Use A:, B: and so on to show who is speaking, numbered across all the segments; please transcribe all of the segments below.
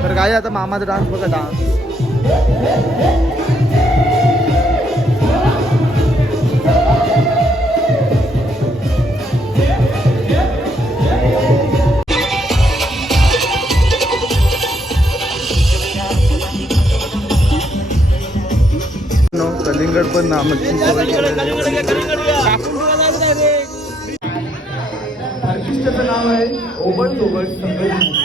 A: तर काय आता मामाचा डान्स बघा डान्स नो कलिंगड पण ना मच्छी सोय आर्टिस्टचं नाव आहे ओबट सोबत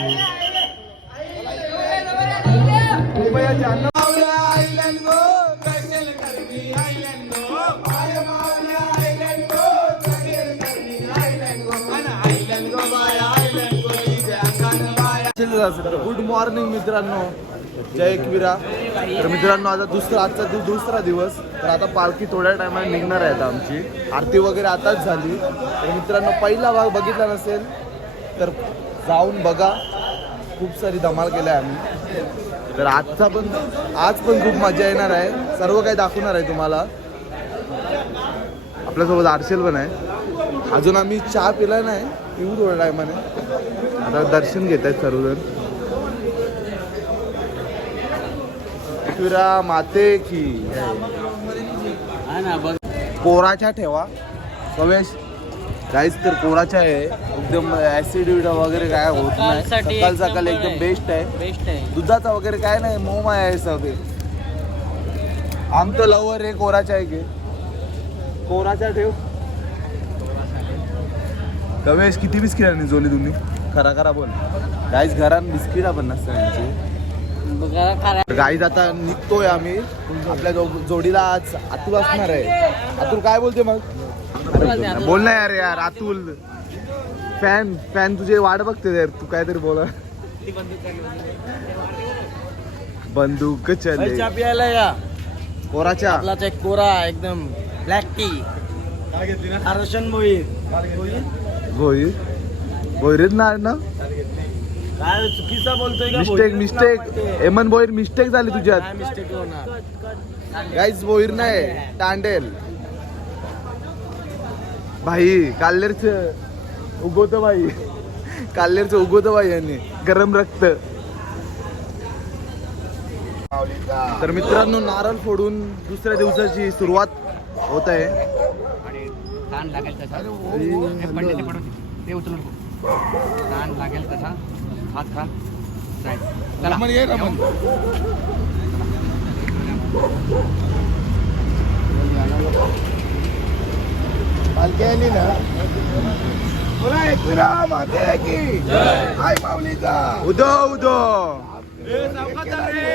A: मित्रांनो जय एकवीरा. तर मित्रांनो आता दुसरा आजचा दु- दुसरा दिवस. तर आता पालखी थोड्या टायमाने निघणार आहे आता आमची. आरती वगैरे आताच झाली. तर मित्रांनो पहिला भाग बघितला नसेल तर जाऊन बघा. खूप सारी धमाल केल्या आम्ही. तर आजचा पण आज पण खूप मजा येणार आहे. सर्व काही दाखवणार आहे तुम्हाला. आपल्यासोबत आरशेल पण आहे. अजून आम्ही चहा पिला नाही. पिऊ थोड्या टायमाने. आता दर्शन घेत आहेत सर्वजण. एकविरा माते की कोराच्या ठेवा. कवेश काहीच तर कोराच्या आहे. एकदम ऍसिड वगैरे काय होत नाही. सकाळ सकाळ एकदम. बेस्ट आहे.
B: बेस्ट आहे.
A: दुधाचा वगैरे काय नाही मोमा आहे सब आम तो लवर आहे कोराचा आहे की? कोराचा ठेव. कवेश किती बिस्किट आणि जोली तुम्ही? खरा खरा बोल. गाईच घरात बिस्किट पण नसतं यांची गाईज आता निघतोय आम्ही. आपल्या जोडीला आज अतुल असणार आहे. अतुल काय बोलते मग. बोल ना यार यार अतुल. फॅन फॅन तुझे वाट बघते यार. तू काहीतरी बोला. बंदूक चले.
B: प्यायला या.
A: कोराच्या
B: आपला एक कोरा एकदम ब्लॅक टी अर्शन मोहित
A: भोईर? भोईरच ना ना?
B: काय चुकीचा बोलतोय का?
A: मिस्टेक मिस्टेक एमन भोईर मिस्टेक झाली तुझ्यात.
B: मिस्टेक होणार?
A: गाईज भोईर नाही तांडेल. भाई काल्लेरच उगवतं भाई. काल्लेरचं उगवतं भाई यांनी. गरम रक्त. तर मित्रांनो नारळ फोडून दुसऱ्या दिवसाची सुरुवात होत आहे.
B: ताण लागेल तसा. हे ते उचलून ताण लागेल तसा. हात खा. जाय. चला.
A: पालखी आली ना? बोला माते की? आई माऊलीचा. उदो उदो.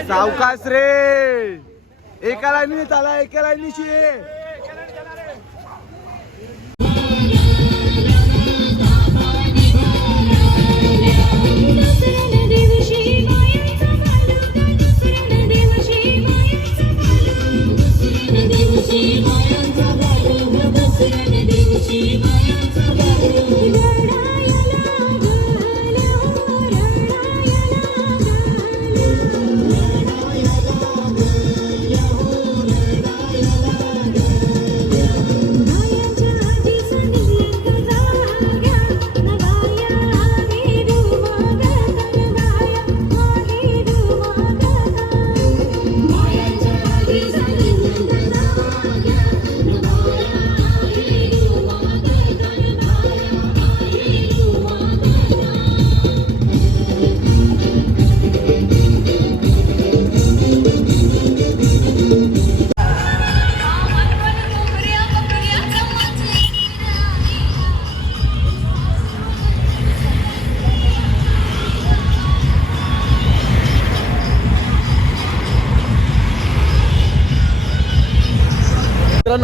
A: सावकाश रे. एका लाईनी चाला एका लाईनीशी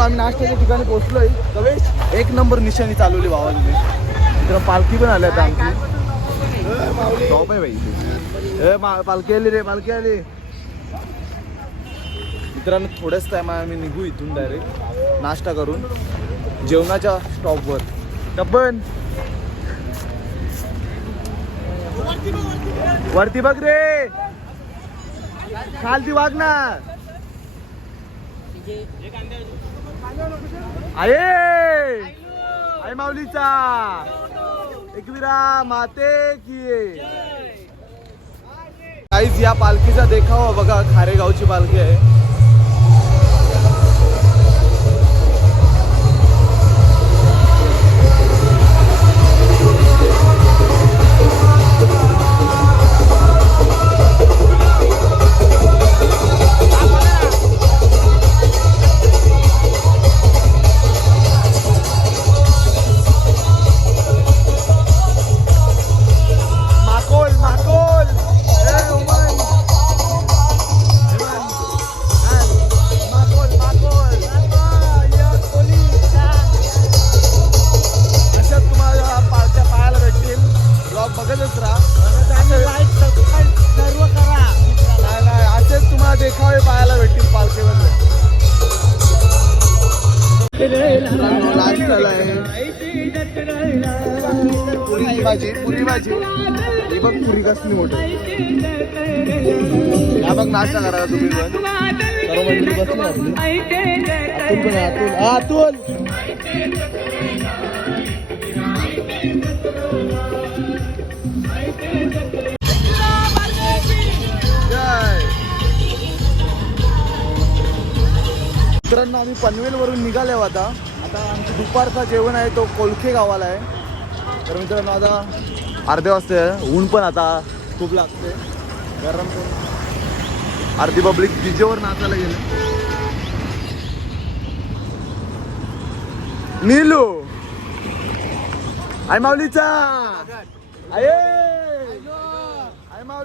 A: आम्ही नाश्त्याच्या ठिकाणी पोहोचलोय. कवेश एक नंबर निशाणी चालवली भावा तुम्ही तर पालखी पण आल्या आता आमची. टॉप आहे बाई ए पालखी आली रे पालखी आली. मित्रांनो थोड्याच टाइम आम्ही निघू इथून डायरेक्ट नाश्ता करून. जेवणाच्या स्टॉपवर टप्पन वरती बघ रे. खालती वाग ना आहे आहे माऊलीचा! एकविरा माते की काहीच या पालखीचा देखावा बघा खारेगावची पालखी आहे. मित्रांनो आम्ही पनवेलवरून निघाले आता. आता आमचं दुपारचा जेवण आहे तो कोलखे गावाला आहे. तर मित्रांनो आता अर्धे वाजते. ऊन पण आता खूप लागते. पण. अर्धी पब्लिक डीजेवर नाचायला गेले. नीलू. आय माऊलीचा. आये.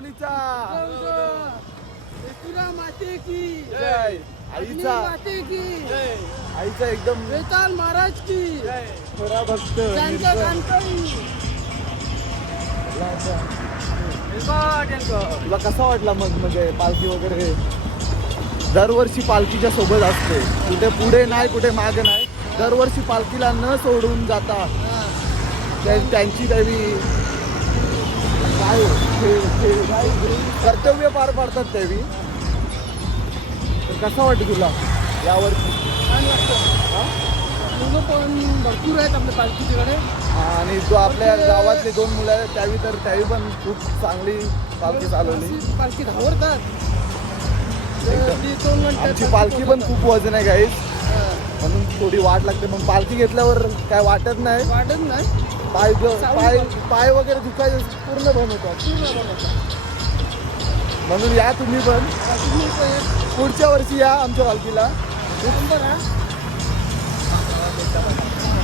A: माऊलीचा जय. आईचा. आईचा एकदम
C: महाराज की.
A: खरा भक्त
C: त्यांच्या
A: निर्भय.
C: कानकई
A: तुला कसा वाटला मग म्हणजे पालखी वगैरे दरवर्षी पालखीच्या सोबत असते. कुठे पुढे नाही कुठे मागे नाही. दरवर्षी पालखीला न सोडून जाता त्या- त्यांची त्यावी कर्तव्य पार पाडतात त्यावी तर कसं वाटतं तुला? यावर्षी
C: छान वाटतं. मुलं पण भरपूर आहेत आपल्या पालखीच्याकडे
A: आणि जो आपल्या गावातले दोन मुलं आहेत त्यावी तर त्यावी पण खूप चांगली पालखी चालवली.
C: पालखी- धावरतात ती दोन घंटे
A: आमची पालखी पण खूप वजन आहे गाईस म्हणून थोडी वाट लागते मग पालखी घेतल्यावर काय वाटत नाही.
C: वाटत नाही.
A: पाय पाय पाय वगैरे दुखायचे पूर्ण बंद होतात.
C: पूर्ण
A: म्हणून या तुम्ही पण.
C: तुम्ही पण.
A: पुढच्या वर्षी या आमच्या पालखीला.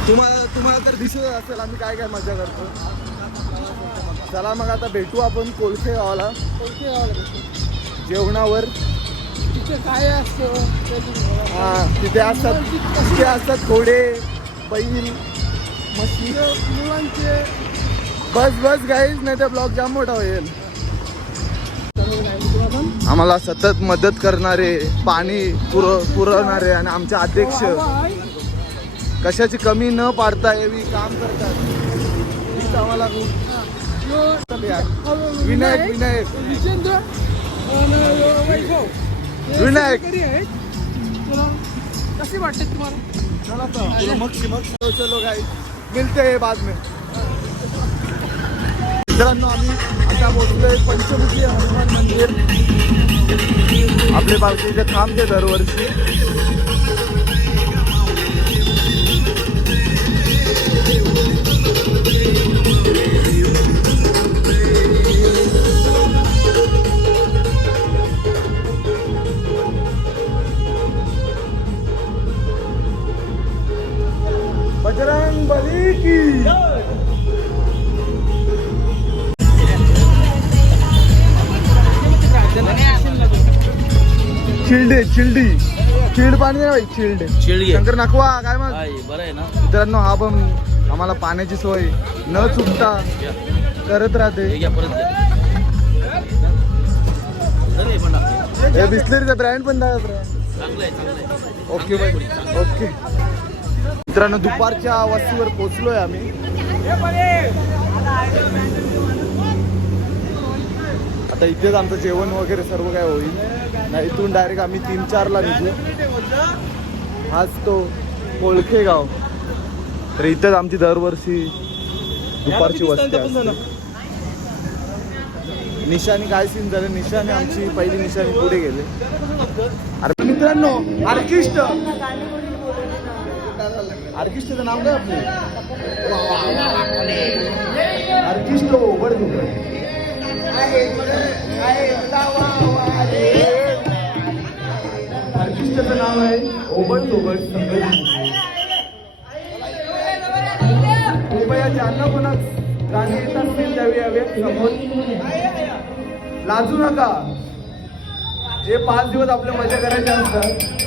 A: तुम्हाला तुम्हाला तर दिसत असेल आम्ही काय काय मजा करतो. चला मग आता भेटू आपण कोलखे गावाला
C: यावं लागेल
A: जेवणावर.
C: काय.
A: हा तिथे असतात तिथे असतात घोडे बैल
C: तिथे मुलांचे.
A: बस बस गाईज नाही तर ब्लॉग जाम मोठा होईल. आम्हाला सतत मदत करणारे पाणी पुर पुरवणारे आणि आमचे अध्यक्ष.
C: आहे.
A: कशाची कमी न पाडता यावी काम करतात. आम्हाला विनायक विनायक. विनायक.
C: कसे वाटते तुम्हाला?
A: चला गाईज मिलते हैं बाद में मित्रांनो आम्ही आता पोहोचलोय पंचमुखी हनुमान मंदिर. आपले इथे थांबते दरवर्षी. चिल्डे. चिल्डी पाणी नाही भाई चिल्ड.
B: चिल्ड
A: शंकर नाखवा काय मग
B: बरं आहे ना?
A: मित्रांनो हा पण आम्हाला पाण्याची सोय. न चुकता करत राहते. हे बिस्लरीचा ब्रँड पण राहा ओके बाई ओके. मित्रांनो दुपारच्या वस्तीवर पोचलोय आम्ही. आता इथेच आमचं जेवण वगैरे सर्व काय होईल. नाही इथून डायरेक्ट आम्ही तीन चारला निघू. हाच तो कोळखेगाव. तर इथेच आमची दरवर्षी दुपारची वस्ती निशाने काय सीन झालं? निशाने आमची पहिली निशाने पुढे गेले. अरे मित्रांनो आर्किस्ट आर्किस्टचं नाव काय आपलं? आर्किस्ट ओबड आर्टिस्टचं नाव आहे ओबट सोबत संघ कृपया ज्यांना कोणाच गाणे येत असतील त्यावेळी हवे समोर. लाजू नका. जे पाच दिवस आपल्या मजा करायच्या असतात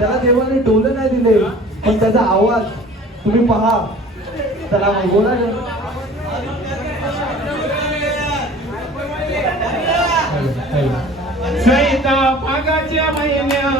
A: त्याला देवाने डोलं नाही दिले पण त्याचा आवाज तुम्ही पहा. त्याला बोला
C: महिन्या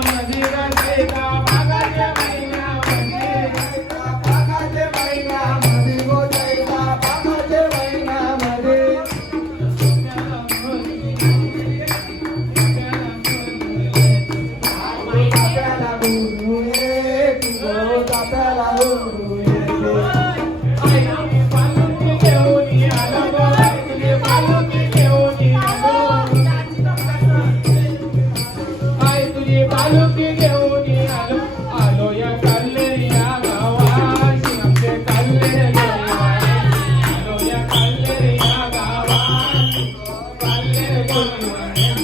C: Thank you.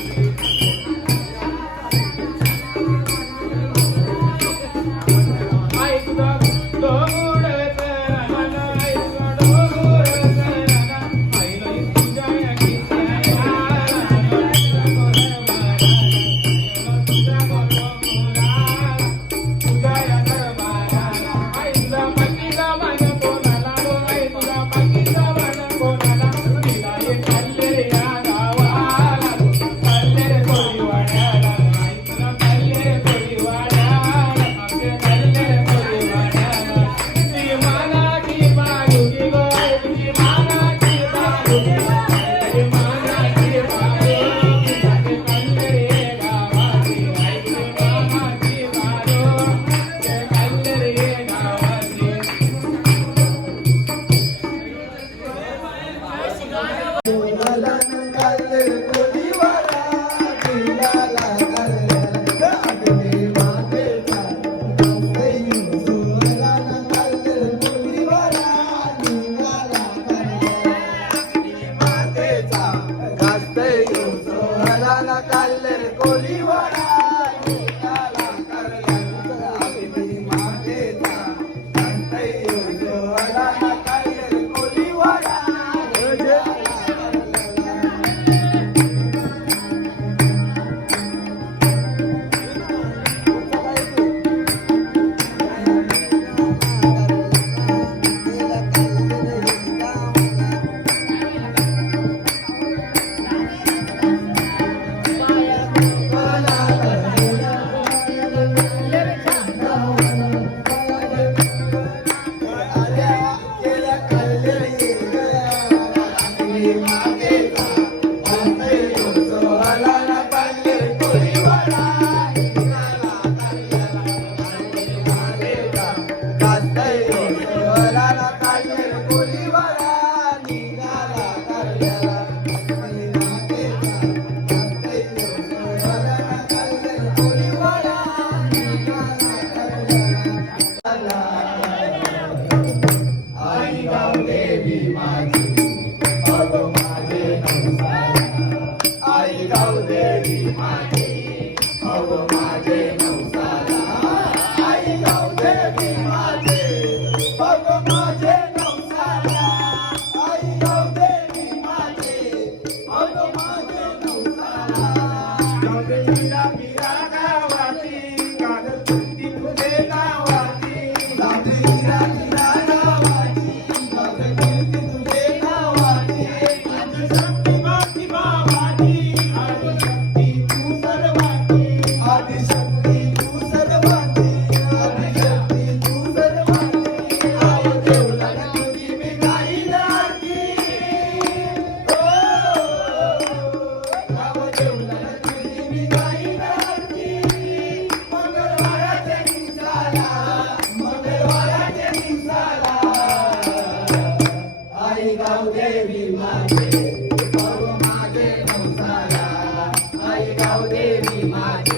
D: मोटार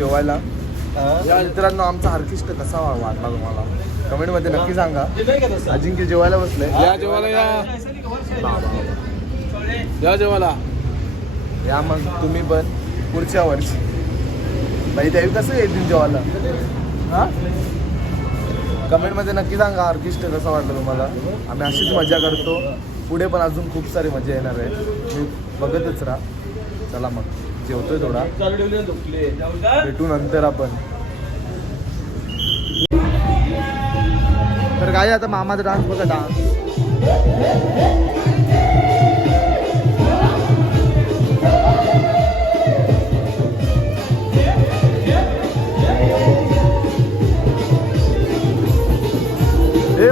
A: जेवायला. या मित्रांनो आमचा हार्किष्ट कसा वाटला तुम्हाला? कमेंटमध्ये नक्की सांगा. अजिंक्य जेवायला बसले.
C: या जेवायला या. या जेवायला.
A: या मग तुम्ही पण पुढच्या वर्षी. बाई देवी कसं येतील जेवायला? हा? कमेंटमध्ये नक्की सांगा ऑर्केस्ट्रा कसं वाटलं तुम्हाला? आम्ही अशीच मजा करतो. पुढे पण अजून खूप सारी मजा येणार आहे. मी बघतच राहा. चला मग. जेवतोय थोडा. भेटू नंतर आपण. तर काय आता मामाचा डान्स बघा डान्स हे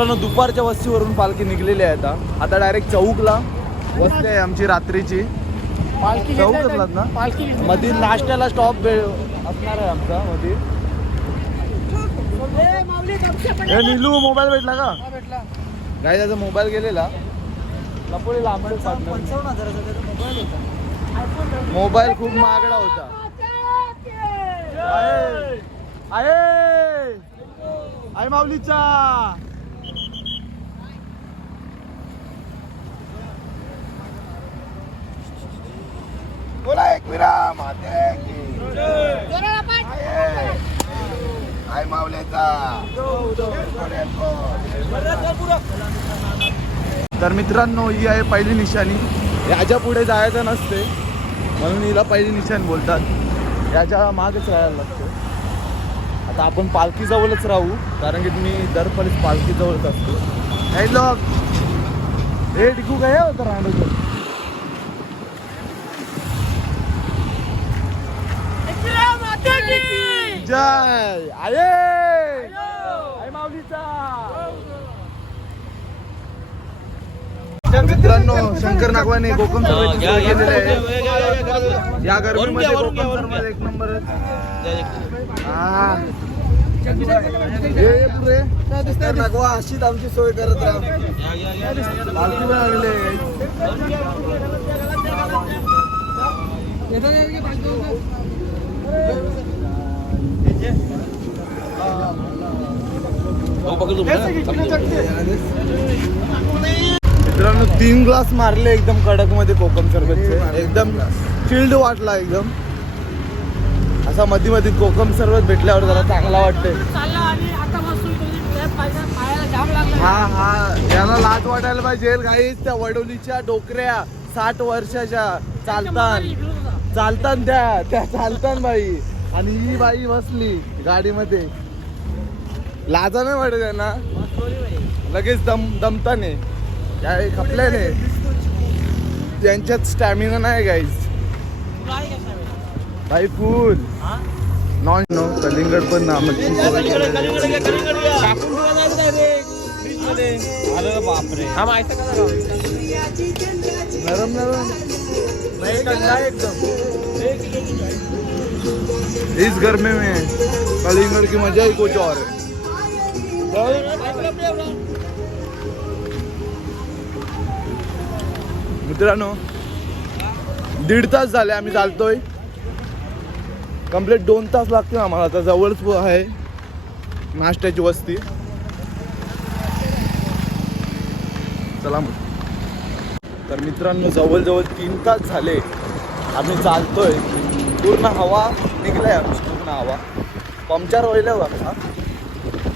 A: मित्रांनो दुपारच्या वस्तीवरून पालखी निघलेली आहे आता. आता डायरेक्ट चौकला. वस्ती आहे आमची रात्रीची.
C: पालखी
A: चौकातलाच ना?
C: पालखी
A: मधील नाश्त्याला स्टॉप असणार आहे आमचा मधील निलू मोबाईल भेटला का? काय त्याचा मोबाईल गेलेला. लपोळी लांबडे मोबाईल खूप महागडा होता. आहे. आहे माऊलीचा.
E: माते की? आहे. मावल्याचा
A: तर मित्रांनो ही आहे पहिली निशाणी. याच्यापुढे जायचं नसते. म्हणून हिला पहिली निशाण बोलतात. याच्या मागेच राहायला लागतं. आता आपण पालखीजवळच राहू कारण की तुम्ही दर परीस पालखीजवळच असतो. हे लोक हे टिकू काय होतं राहणं जय. आये. आई माऊलीचा. मित्रांनो शंकर नागवाने कोकम सोय केलेली आहे. या गर्मीमध्ये कोकम एक नंबर नागवा अशीच आमची सोय करत राहा पालखी पण आलेली आहे मित्रांनो तीन ग्लास मारले एकदम कडकमध्ये कोकम सरबतचे. एकदम चिल्ड वाटला एकदम. असा मध्ये मध्ये कोकम सरबत भेटल्यावर जरा चांगला वाटतंय. हा हा. याला लाज वाटायला पाहिजे गाईच त्या वडोलीच्या डोकऱ्या साठ वर्षाच्या. चालतान. चालतान त्या. त्या चालतान बाई. आणि ही बाई बसली गाडीमध्ये. लाजा नाही वाटत यांना लगेच दम दमताने. या खपल्याने यांच्यात स्टॅमिना नाही गाईज भाई फुल नॉन नो कलिंगड पण ना मच्छी सोय केलेली आहे. नरम नरम. है एकदम. इस गर्मी में कलिंगड़ की मजा ही कुछ और है। मित्रांनो दीड तास झाले आम्ही चालतोय. कंप्लीट दोन तास लागतील आम्हाला. आता जवळच आहे नाश्त्याची वस्ती. चला मग. तर मित्रांनो जवळजवळ तीन तास झाले आम्ही चालतोय. पूर्ण हवा निघलाय आमची पूर्ण हवा. पंक्चर व्हायला बघा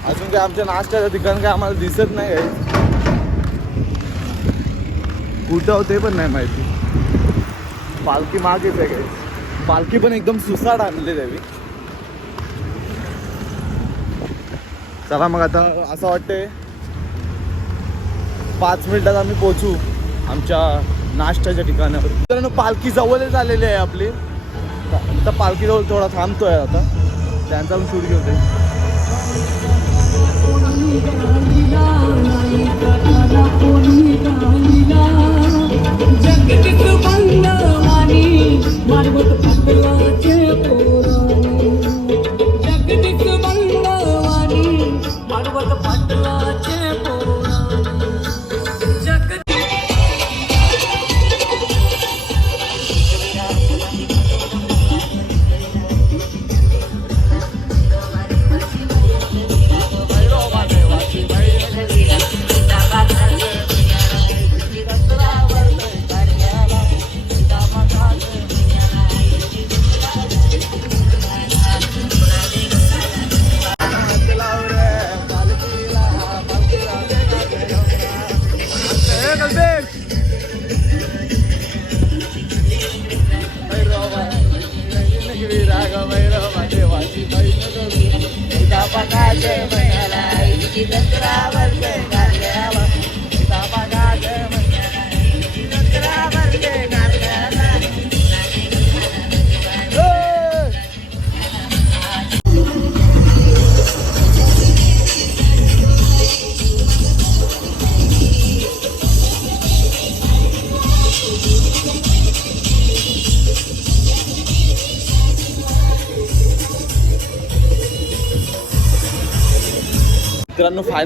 A: अजून काय आमच्या नाश्त्याचं ठिकाण काय आम्हाला दिसत नाही आहे. कुठं होते पण नाही माहिती. पालखी मागेच आहे काही. पालखी पण एकदम सुसाट आणली त्यावी चला मग आता असं वाटतंय पाच मिनिटात आम्ही पोचू आमच्या नाश्त्याच्या ठिकाणावर. मित्रांनो पालखी जवळच आलेली आहे आपली. आता पालखीजवळ थोडा थांबतोय आता. त्यांचा पण शूट घेतोय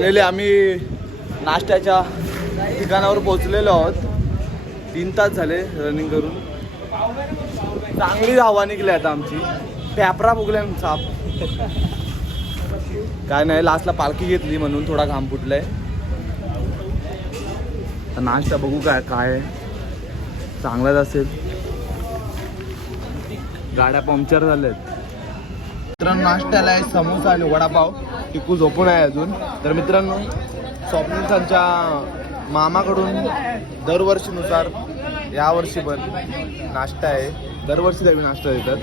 A: फायनली आम्ही नाश्त्याच्या ठिकाणावर पोहोचलेलो आहोत. तीन तास झाले रनिंग करून. चांगली हवा निघली आता आमची. टॅपरा फुगल्या साप. काय नाही लास्टला पालखी घेतली म्हणून थोडा घाम फुटलाय. नाश्ता बघू काय काय चांगलाच असेल. गाड्या पंक्चर झाल्यात. मित्रांनो नाश्त्याला आहे समोसा आणि वडापाव. टिकू झोपून आहे अजून. तर मित्रांनो स्वप्नीलच्या मामाकडून दरवर्षीनुसार यावर्षी पण नाश्ता आहे. दरवर्षी त्यावेळी नाश्ता देतात.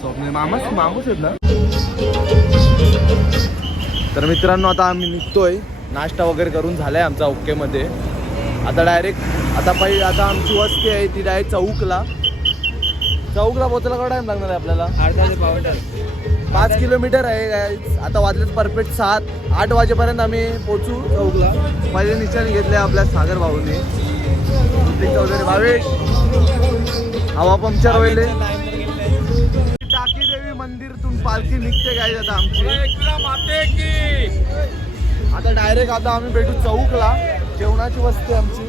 A: स्वप्नील मामाच मामूच आहेत ना? तर मित्रांनो आता आम्ही निघतोय. नाश्ता वगैरे करून झालाय आमचा ओकेमध्ये. आता डायरेक्ट आता पहिले आता आमची वस्ती आहे ती डायरेक्ट चौकला. चौकला पोहोचायला केवढा टाइम लागणार आहे आपल्याला.
B: अर्धा ते पाव
A: पाच किलोमीटर आहे. आता वाजलेत परफेक्ट सात. आठ वाजेपर्यंत आम्ही पोचू चौकला. पहिले निशाण घेतले आपल्या सागर भाऊने. चौधरी भावेश हवा पंक्चर होईल. टाकी देवी मंदिरतून पालखी निघते काय आता आमची. आता डायरेक्ट आता आम्ही भेटू चौकला. जेवणाची वस्ती आमची.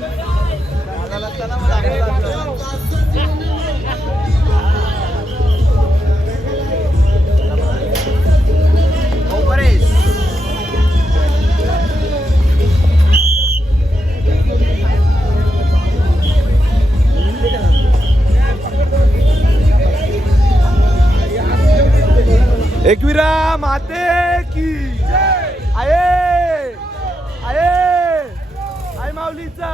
A: एकविरा माते की आये! आये! आई माऊलीचा!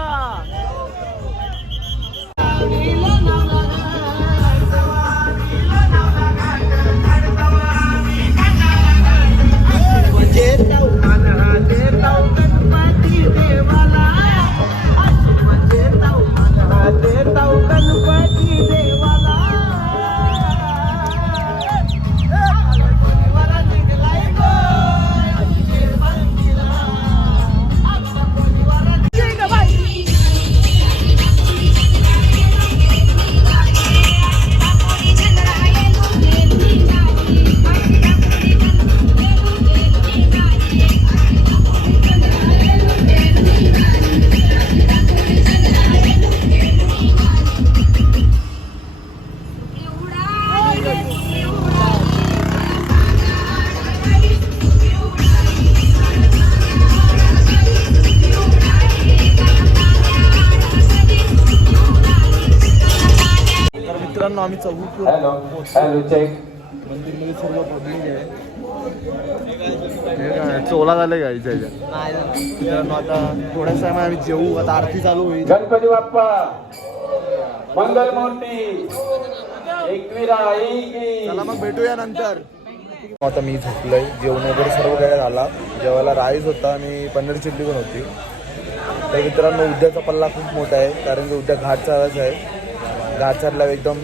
A: मित्रांनो आम्ही चौक
D: हॅलो हॅलो चेक.
A: मंदिरमध्ये सर्व पब्लिक आहे हे काय, चोला झाले गाई त्याच्या मित्रांनो आता थोड्याच टाइम आम्ही जेवू आता आरती चालू होईल.
D: गणपती बाप्पा मंगल मूर्ती एकविरा आई की
A: चला मग भेटूया नंतर. आता मी झोपलोय जेवण वगैरे सर्व काही झाला. जेवायला राईस होता आणि पनीर चिल्ली पण होती. तर मित्रांनो उद्याचा पल्ला खूप मोठा आहे कारण की उद्या घाट चालायचं आहे. चढल्यावर एकदम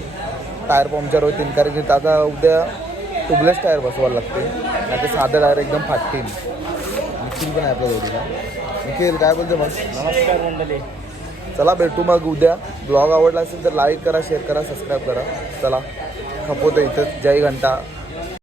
A: टायर पंक्चर होतील कारण की आता उद्या ट्यूबलेस टायर बसवायला लागते. नाही ते साधं टायर एकदम फाटतील. निखिल पण आहे आपल्या जोडीला. निखिल काय बोलते मग?
B: नमस्कार मंडळी.
A: चला भेटू मग उद्या. ब्लॉग आवडला असेल तर लाईक करा शेअर करा सबस्क्राईब करा. चला खपवतो इथं. जय घंटा.